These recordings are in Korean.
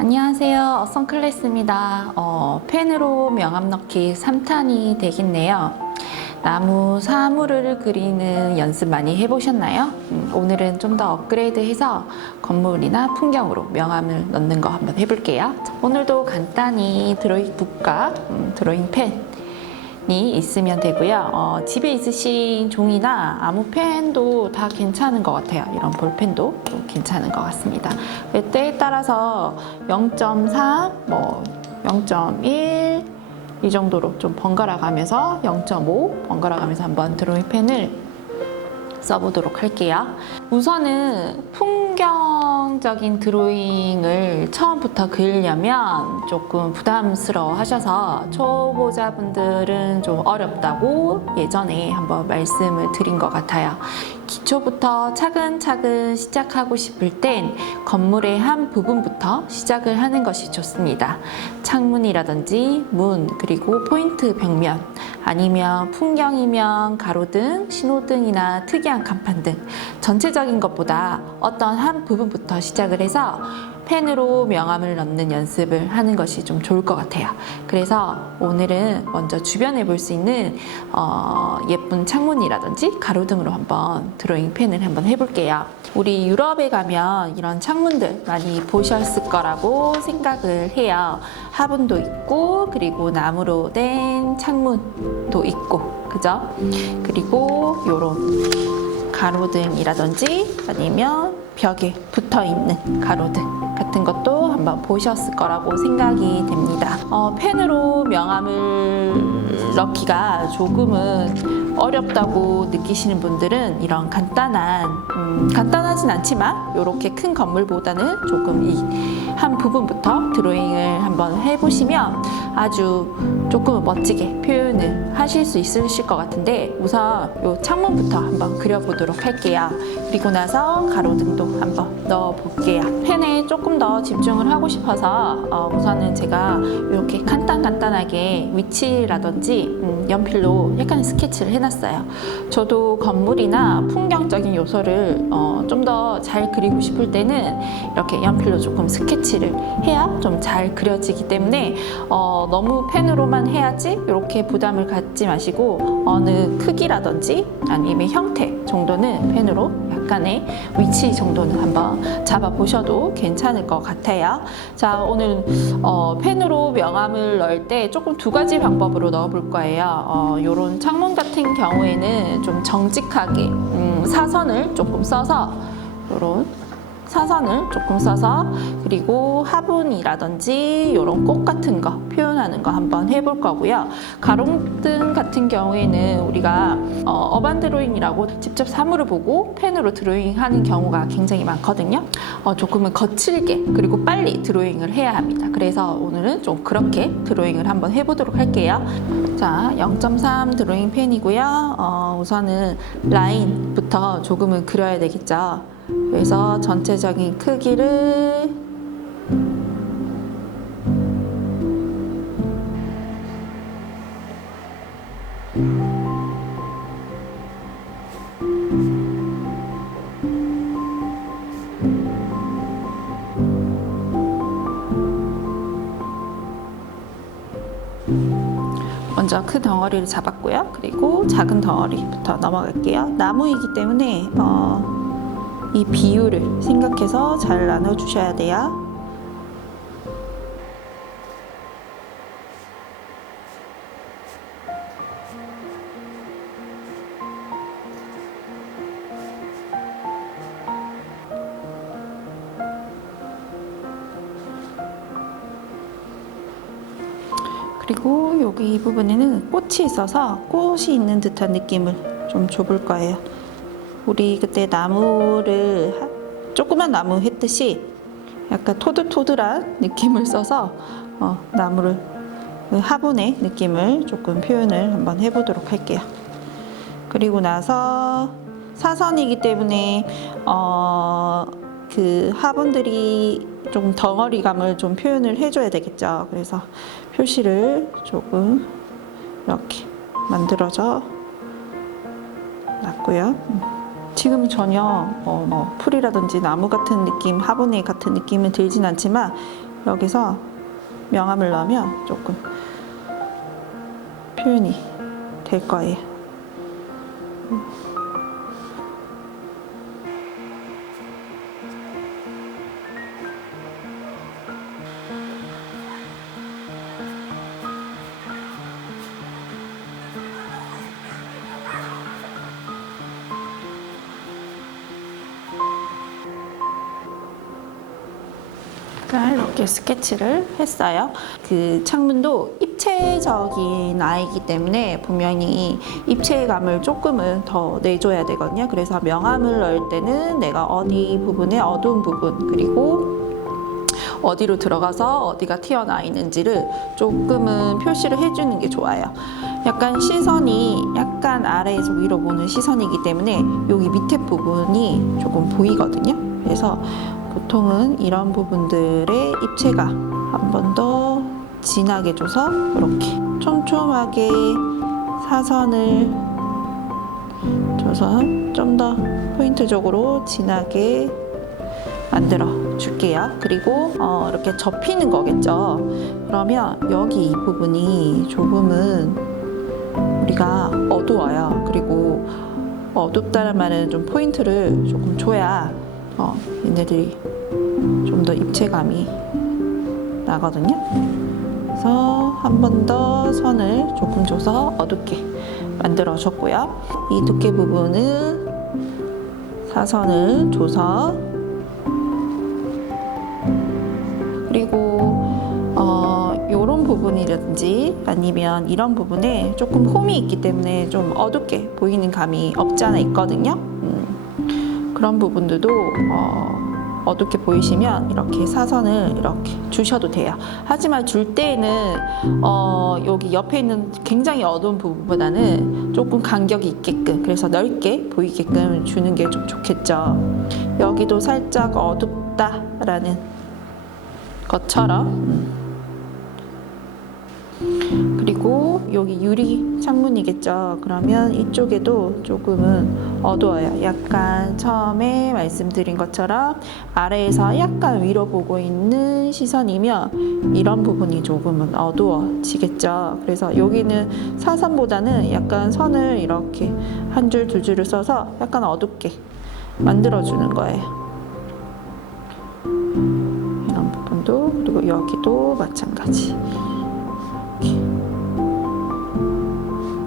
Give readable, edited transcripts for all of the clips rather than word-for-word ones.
안녕하세요. 어썸클래스입니다. 펜으로 명암 넣기 3탄이 되겠네요. 나무 사물을 그리는 연습 많이 해보셨나요? 오늘은 좀 더 업그레이드해서 건물이나 풍경으로 명암을 넣는 거 한번 해볼게요. 오늘도 간단히 드로잉 북과 드로잉 펜이 있으면 되고요. 집에 있으신 종이나 아무 펜도 다 괜찮은 것 같아요. 이런 볼펜도 괜찮은 것 같습니다. 때에 따라서 0.3, 0.1 이 정도로 좀 번갈아 가면서 0.5 번갈아 가면서 한번 드로잉 펜을 써보도록 할게요. 우선은 풍경적인 드로잉을 처음부터 그리려면 조금 부담스러워 하셔서 초보자분들은 좀 어렵다고 예전에 한번 말씀을 드린 것 같아요. 기초부터 차근차근 시작하고 싶을 땐 건물의 한 부분부터 시작을 하는 것이 좋습니다. 창문이라든지 문, 그리고 포인트 벽면, 아니면 풍경이면 가로등, 신호등이나 특이한 간판 등 전체적인 것보다 어떤 한 부분부터 시작을 해서 펜으로 명암을 넣는 연습을 하는 것이 좀 좋을 것 같아요. 그래서 오늘은 먼저 주변에 볼 수 있는 예쁜 창문이라든지 가로등으로 한번 드로잉 펜을 한번 해볼게요. 우리 유럽에 가면 이런 창문들 많이 보셨을 거라고 생각을 해요. 화분도 있고, 그리고 나무로 된 창문도 있고, 그죠? 그리고 요런 가로등이라든지 아니면 벽에 붙어 있는 가로등 같은 것도 한번 보셨을 거라고 생각이 됩니다. 펜으로 명암을 넣기가 조금은 어렵다고 느끼시는 분들은 이런 간단하진 않지만 이렇게 큰 건물보다는 조금 이 한 부분부터 드로잉을 한번 해보시면 아주 조금 멋지게 표현을 하실 수 있으실 것 같은데, 우선 이 창문부터 한번 그려보도록 할게요. 그리고 나서 가로등도 한번 넣어볼게요. 펜에 조금 더 집중을 하고 싶어서 우선은 제가 이렇게 간단하게 위치라든지 연필로 약간 스케치를 해놨어요. 저도 건물이나 풍경적인 요소를 좀 더 잘 그리고 싶을 때는 이렇게 연필로 조금 스케치를 해야 좀 잘 그려지기 때문에 너무 펜으로만 해야지 이렇게 부담을 갖지 마시고 어느 크기라든지 아니면 형태 정도는 펜으로 약간의 위치 정도는 한번 잡아보셔도 괜찮을 것 같아요. 자, 오늘 펜으로 명암을 넣을 때 조금 두 가지 방법으로 넣어볼 거예요. 요런 창문 같은 경우에는 좀 정직하게 사선을 조금 써서 요런 사선을 조금 써서, 그리고 화분이라든지 이런 꽃 같은 거 표현하는 거 한번 해볼 거고요. 가로등 같은 경우에는 우리가 어반 드로잉이라고 직접 사물을 보고 펜으로 드로잉 하는 경우가 굉장히 많거든요. 조금은 거칠게 그리고 빨리 드로잉을 해야 합니다. 그래서 오늘은 좀 그렇게 드로잉을 한번 해보도록 할게요. 자, 0.3 드로잉 펜이고요. 우선은 라인부터 조금은 그려야 되겠죠. 그래서 전체적인 크기를 먼저 큰 덩어리를 잡았고요. 그리고 작은 덩어리부터 넘어갈게요. 나무이기 때문에 이 비율을 생각해서 잘 나눠주셔야 돼요. 그리고 여기 이 부분에는 꽃이 있어서 꽃이 있는 듯한 느낌을 좀 줘볼 거예요. 우리 그때 나무를 조그만 나무 했듯이 약간 토들토들한 느낌을 써서 나무를 화분의 느낌을 조금 표현을 한번 해보도록 할게요. 그리고 나서 사선이기 때문에 그 화분들이 좀 덩어리감을 좀 표현을 해줘야 되겠죠. 그래서 표시를 조금 이렇게 만들어져 놨고요. 지금 전혀 풀이라든지 나무 같은 느낌, 화분에 같은 느낌은 들진 않지만 여기서 명암을 넣으면 조금 표현이 될 거예요. 자, 이렇게 스케치를 했어요. 그 창문도 입체적인 아이이기 때문에 분명히 입체감을 조금은 더 내줘야 되거든요. 그래서 명암을 넣을 때는 내가 어디 부분에 어두운 부분, 그리고 어디로 들어가서 어디가 튀어나와 있는지를 조금은 표시를 해주는 게 좋아요. 약간 시선이 약간 아래에서 위로 보는 시선이기 때문에 여기 밑에 부분이 조금 보이거든요. 그래서 보통은 이런 부분들의 입체감 한 번 더 진하게 줘서 이렇게 촘촘하게 사선을 줘서 좀 더 포인트적으로 진하게 만들어 줄게요. 그리고 이렇게 접히는 거겠죠. 그러면 여기 이 부분이 조금은 우리가 어두워요. 그리고 어둡다는 말은 좀 포인트를 조금 줘야 얘네들이 좀 더 입체감이 나거든요. 그래서 한 번 더 선을 조금 줘서 어둡게 만들어 줬고요. 이 두께 부분은 사선을 줘서, 그리고 이런 부분이라든지 아니면 이런 부분에 조금 홈이 있기 때문에 좀 어둡게 보이는 감이 없지 않아 있거든요. 그런 부분들도 어둡게 보이시면 이렇게 사선을 이렇게 주셔도 돼요. 하지만 줄 때에는 여기 옆에 있는 굉장히 어두운 부분보다는 조금 간격이 있게끔, 그래서 넓게 보이게끔 주는 게 좀 좋겠죠. 여기도 살짝 어둡다라는 것처럼. 그리고 여기 유리 창문이겠죠. 그러면 이쪽에도 조금은 어두워요. 약간 처음에 말씀드린 것처럼 아래에서 약간 위로 보고 있는 시선이면 이런 부분이 조금은 어두워지겠죠. 그래서 여기는 사선보다는 약간 선을 이렇게 한 줄, 두 줄을 써서 약간 어둡게 만들어주는 거예요. 이런 부분도, 그리고 여기도 마찬가지.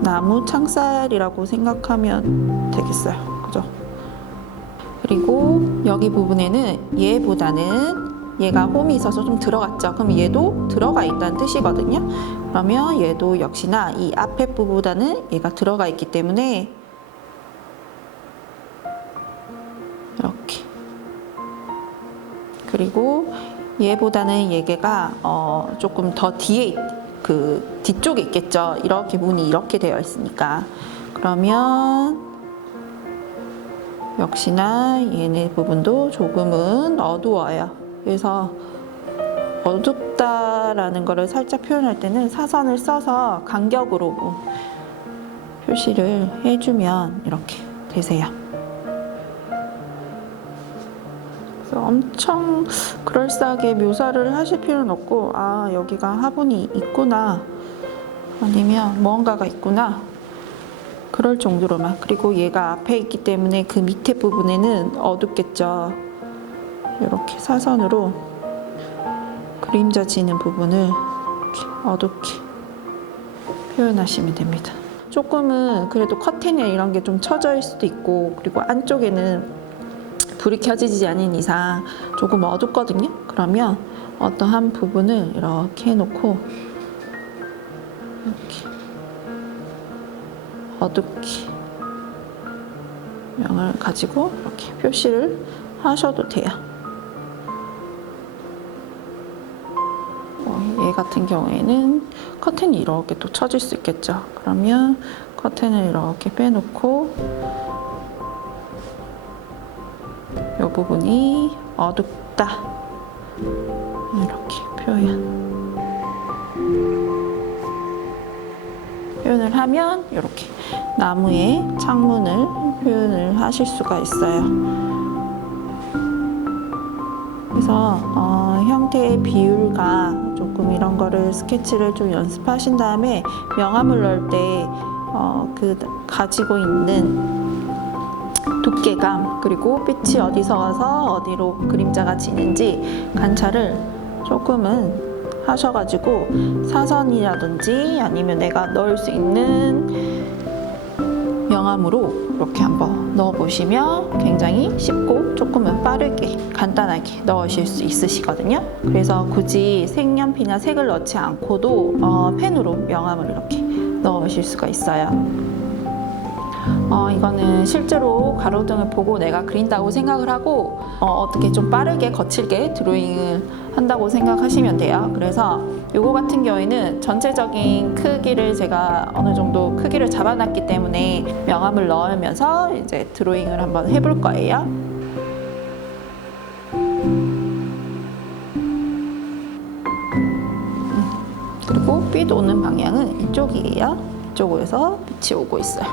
나무 창살이라고 생각하면 되겠어요. 그죠? 그리고 여기 부분에는 얘보다는 얘가 홈이 있어서 좀 들어갔죠. 그럼 얘도 들어가 있다는 뜻이거든요. 그러면 얘도 역시나 이 앞에 부분보다는 얘가 들어가 있기 때문에 이렇게. 그리고 얘보다는 얘가 조금 더 뒤에 그 뒤쪽에 있겠죠. 이렇게 문이 이렇게 되어 있으니까. 그러면 역시나 얘네 부분도 조금은 어두워요. 그래서 어둡다라는 거를 살짝 표현할 때는 사선을 써서 간격으로 표시를 해주면 이렇게 되세요. 엄청 그럴싸하게 묘사를 하실 필요는 없고, 아, 여기가 화분이 있구나, 아니면 무언가가 있구나, 그럴 정도로만. 그리고 얘가 앞에 있기 때문에 그 밑에 부분에는 어둡겠죠. 이렇게 사선으로 그림자 지는 부분을 이렇게 어둡게 표현하시면 됩니다. 조금은 그래도 커튼에 이런 게 좀 쳐져 있을 수도 있고, 그리고 안쪽에는 불이 켜지지 않은 이상 조금 어둡거든요. 그러면 어떠한 부분을 이렇게 해놓고 이렇게 어둡게 명을 가지고 이렇게 표시를 하셔도 돼요. 얘 같은 경우에는 커튼이 이렇게 또 쳐질 수 있겠죠. 그러면 커튼을 이렇게 빼놓고 이 부분이 어둡다, 이렇게 표현을 하면 이렇게 나무의 창문을 표현을 하실 수가 있어요. 그래서 그래서 형태의 비율과 조금 이런 거를 스케치를 좀 연습하신 다음에 명암을 넣을 때 그 가지고 있는 두께감 그리고 빛이 어디서 와서 어디로 그림자가 지는지 관찰을 조금은 하셔가지고 사선이라든지 아니면 내가 넣을 수 있는 명암으로 이렇게 한번 넣어보시면 굉장히 쉽고 조금은 빠르게 간단하게 넣으실 수 있으시거든요. 그래서 굳이 색연필이나 색을 넣지 않고도 펜으로 명암을 이렇게 넣으실 수가 있어요. 이거는 실제로 가로등을 보고 내가 그린다고 생각을 하고 어떻게 좀 빠르게 거칠게 드로잉을 한다고 생각하시면 돼요. 그래서 요거 같은 경우에는 전체적인 크기를 제가 어느 정도 크기를 잡아놨기 때문에 명암을 넣으면서 이제 드로잉을 한번 해볼 거예요. 그리고 빛 오는 방향은 이쪽이에요. 이쪽에서 빛이 오고 있어요.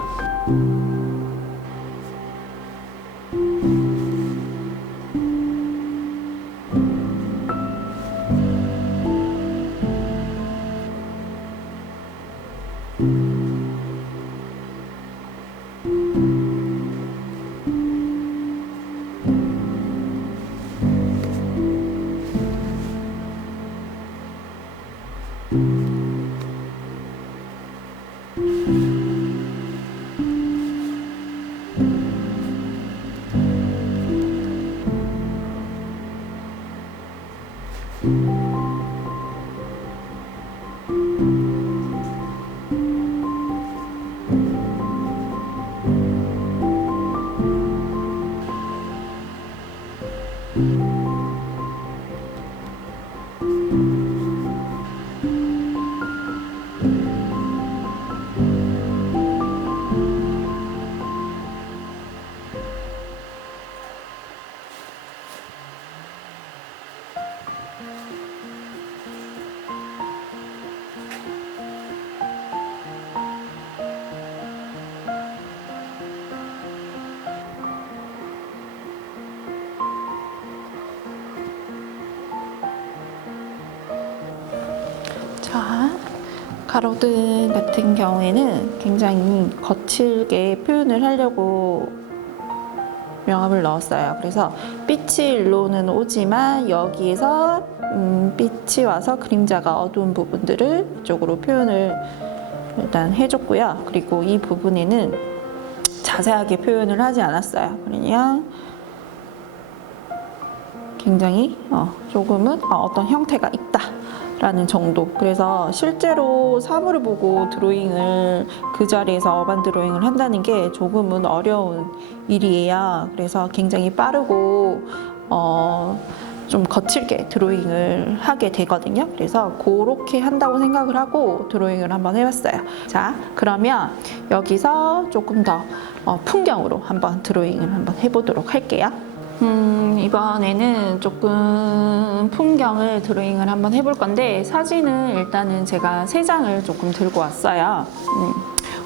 자, 가로등 같은 경우에는 굉장히 거칠게 표현을 하려고 명암을 넣었어요. 그래서 빛이 일로는 오지만 여기에서 빛이 와서 그림자가 어두운 부분들을 이쪽으로 표현을 일단 해줬고요. 그리고 이 부분에는 자세하게 표현을 하지 않았어요. 그냥 굉장히 조금은 어떤 형태가 있다 라는 정도. 그래서 실제로 사물을 보고 드로잉을 그 자리에서 어반 드로잉을 한다는 게 조금은 어려운 일이에요. 그래서 굉장히 빠르고 좀 거칠게 드로잉을 하게 되거든요. 그래서 그렇게 한다고 생각을 하고 드로잉을 한번 해봤어요. 자, 그러면 여기서 조금 더 풍경으로 한번 드로잉을 한번 해보도록 할게요. 이번에는 조금 풍경을 드로잉을 한번 해볼 건데 사진은 일단은 제가 3장을 조금 들고 왔어요.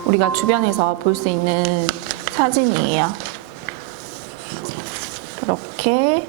우리가 주변에서 볼 수 있는 사진이에요. 그렇게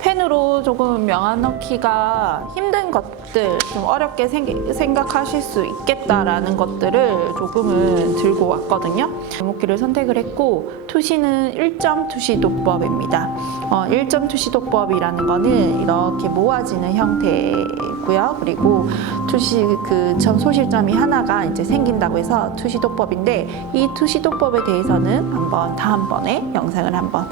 펜으로 조금 명암 넣기가 힘든 것들, 좀 어렵게 생각하실 수 있겠다라는 것들을 조금은 들고 왔거든요. 메모기를 선택을 했고 투시는 1점 투시도법입니다. 1점 투시도법이라는 거는 이렇게 모아지는 형태고요. 그리고 투시 그 소실점이 하나가 이제 생긴다고 해서 투시도법인데 이 투시도법에 대해서는 한번 다음번에 영상을 한번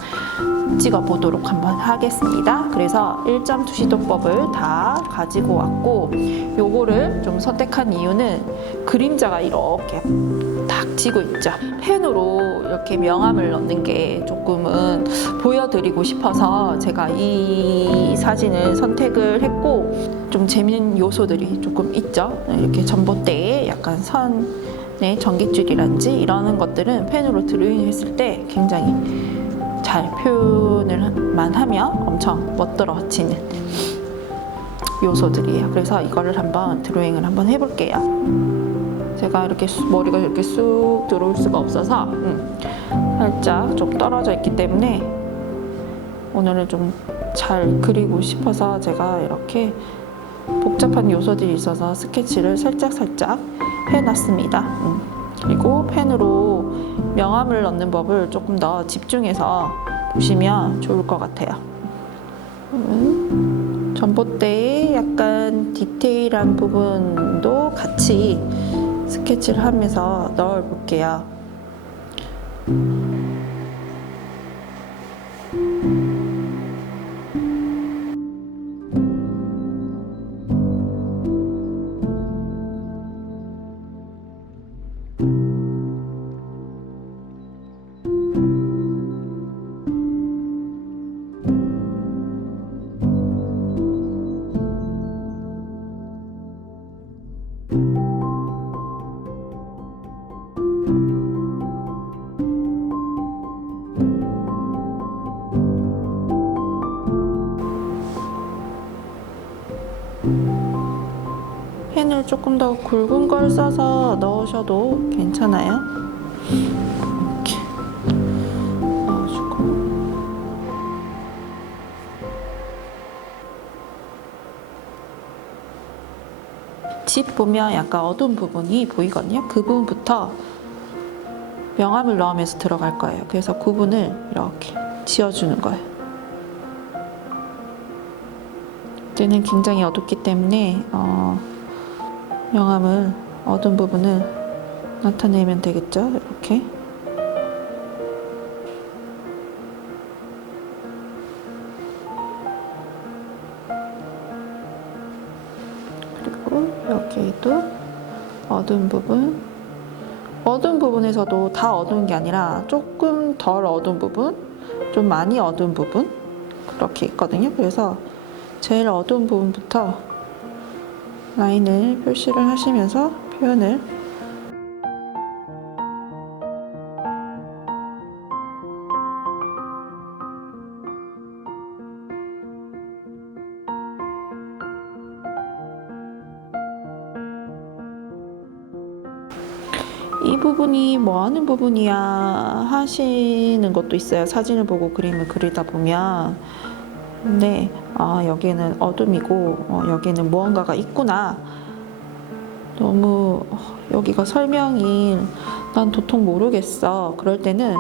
찍어 보도록 한번 하겠습니다. 그래서 1점 투시도법을 다 가지고 왔고 요거를 좀 선택한 이유는 그림자가 이렇게 딱 지고 있죠. 펜으로 이렇게 명암을 넣는 게 조금은 보여드리고 싶어서 제가 이 사진을 선택을 했고 좀 재밌는 요소들이 조금 있죠. 이렇게 전봇대에 약간 선의 전깃줄이란지 이런 것들은 펜으로 드로잉 했을 때 굉장히 잘 표현을만 하면 엄청 멋들어지는 요소들이에요. 그래서 이거를 한번 드로잉을 한번 해볼게요. 제가 이렇게 머리가 이렇게 쑥 들어올 수가 없어서 살짝 좀 떨어져 있기 때문에 오늘은 좀 잘 그리고 싶어서 제가 이렇게 복잡한 요소들이 있어서 스케치를 살짝살짝 해놨습니다. 그리고 펜으로 명암을 넣는 법을 조금 더 집중해서 보시면 좋을 것 같아요. 전봇대에 약간 디테일한 부분도 같이 스케치를 하면서 넣어 볼게요. 펜을 조금 더 굵은 걸 써서 넣으셔도 괜찮아요. 이렇게 넣어주고 집 보면 약간 어두운 부분이 보이거든요. 그 부분부터 명암을 넣으면서 들어갈 거예요. 그래서 구분을 이렇게 지어주는 거예요. 이때는 굉장히 어둡기 때문에 명암을 어두운 부분을 나타내면 되겠죠. 이렇게. 그리고 여기에도 어두운 부분. 어두운 부분에서도 다 어두운 게 아니라 조금 덜 어두운 부분, 좀 많이 어두운 부분 그렇게 있거든요. 그래서 제일 어두운 부분부터 라인을 표시를 하시면서 표현을 이 부분이 뭐 하는 부분이야 하시는 것도 있어요. 사진을 보고 그림을 그리다 보면. 근데 여기에는 어둠이고 여기에는 무언가가 있구나. 너무 여기가 설명이 난 도통 모르겠어. 그럴 때는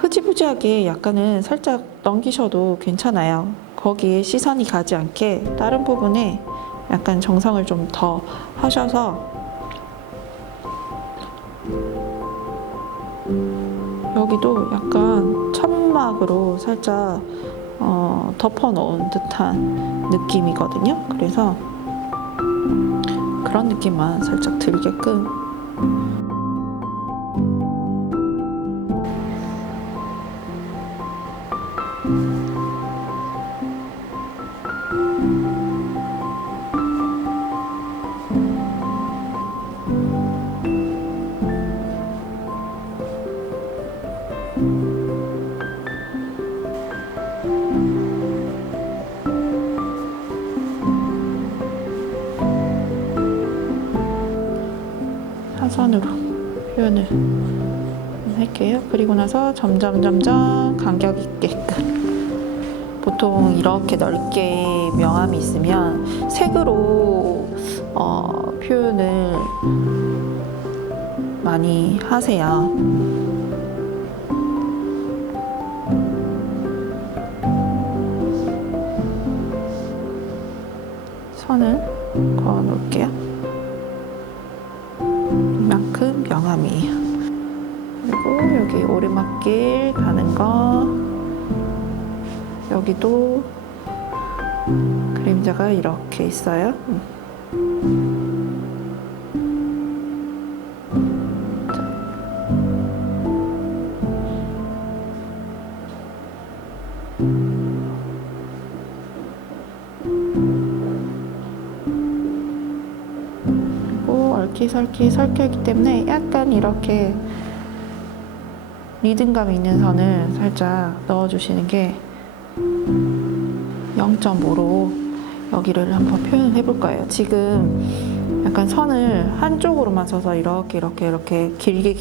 흐지부지하게 약간은 살짝 넘기셔도 괜찮아요. 거기에 시선이 가지 않게 다른 부분에 약간 정성을 좀 더 하셔서 여기도 약간 천막으로 살짝 덮어놓은 듯한 느낌이거든요. 그래서 그런 느낌만 살짝 들게끔 사선으로 표현을 할게요. 그리고 나서 점점 간격 있게끔 보통 이렇게 넓게 명암이 있으면 색으로 표현을 많이 하세요. 선을 그어 놓을게요. 이만큼 명암이에요. 그리고 여기 오르막길 가는 거, 여기도 그림자가 이렇게 있어요. 설키 설켜있기 때문에 약간 이렇게 리듬감 있는 선을 살짝 넣어주시는 게 0.5로 여기를 한번 표현해 볼 거예요. 지금 약간 선을 한쪽으로만 서서 이렇게 길게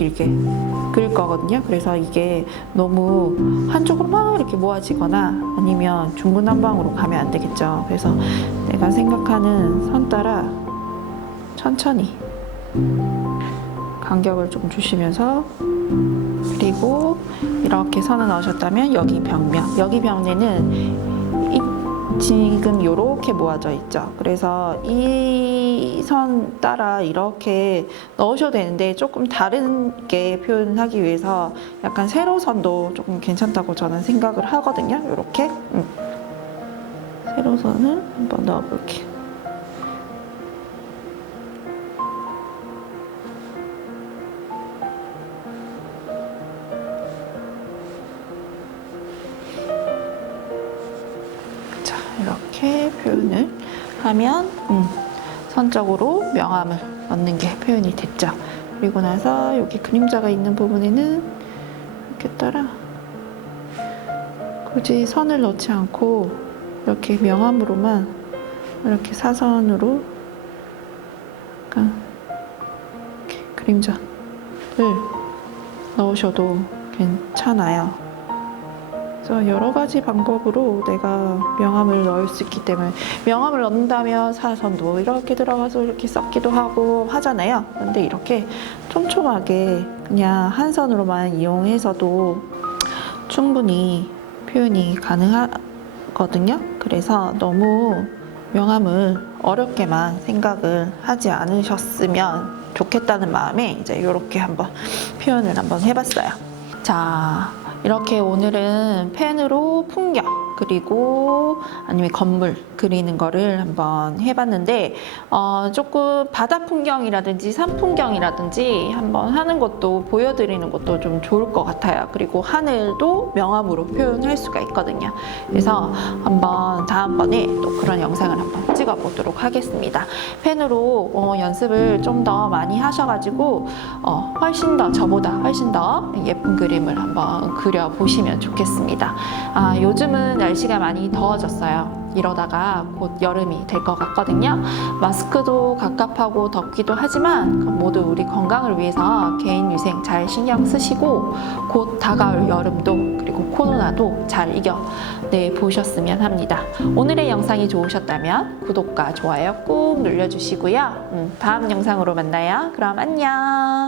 그릴 거거든요. 그래서 이게 너무 한쪽으로만 이렇게 모아지거나 아니면 중구난방으로 가면 안 되겠죠. 그래서 내가 생각하는 선 따라 천천히 간격을 좀 주시면서, 그리고 이렇게 선을 넣으셨다면 여기 벽면에는 지금 이렇게 모아져 있죠. 그래서 이 선 따라 이렇게 넣으셔도 되는데 조금 다르게 표현하기 위해서 약간 세로선도 조금 괜찮다고 저는 생각을 하거든요. 이렇게 세로선을 한번 넣어볼게요. 이렇게 표현을 하면 선적으로 명암을 넣는 게 표현이 됐죠. 그리고 나서 여기 그림자가 있는 부분에는 이렇게 따라 굳이 선을 넣지 않고 이렇게 명암으로만 이렇게 사선으로 약간 이렇게 그림자를 넣으셔도 괜찮아요. 여러 가지 방법으로 내가 명암을 넣을 수 있기 때문에, 명암을 넣는다면 사선도 이렇게 들어가서 이렇게 섞기도 하고 하잖아요. 근데 이렇게 촘촘하게 그냥 한 선으로만 이용해서도 충분히 표현이 가능하거든요. 그래서 너무 명암을 어렵게만 생각을 하지 않으셨으면 좋겠다는 마음에 이제 이렇게 한번 표현을 한번 해봤어요. 자, 이렇게 오늘은 펜으로 풍경 그리고 아니면 건물 그리는 거를 한번 해봤는데, 조금 바다 풍경이라든지 산 풍경이라든지 한번 하는 것도 보여드리는 것도 좀 좋을 것 같아요. 그리고 하늘도 명암으로 표현할 수가 있거든요. 그래서 한번 다음번에 또 그런 영상을 한번 찍어보도록 하겠습니다. 펜으로 연습을 좀 더 많이 하셔가지고 훨씬 더 저보다 훨씬 더 예쁜 그림을 한번 그려보시면 좋겠습니다. 요즘은 날씨가 많이 더워졌어요. 이러다가 곧 여름이 될 것 같거든요. 마스크도 갑갑하고 덥기도 하지만 모두 우리 건강을 위해서 개인 위생 잘 신경 쓰시고 곧 다가올 여름도 그리고 코로나도 잘 이겨내 보셨으면 합니다. 오늘의 영상이 좋으셨다면 구독과 좋아요 꾹 눌러주시고요. 다음 영상으로 만나요. 그럼 안녕.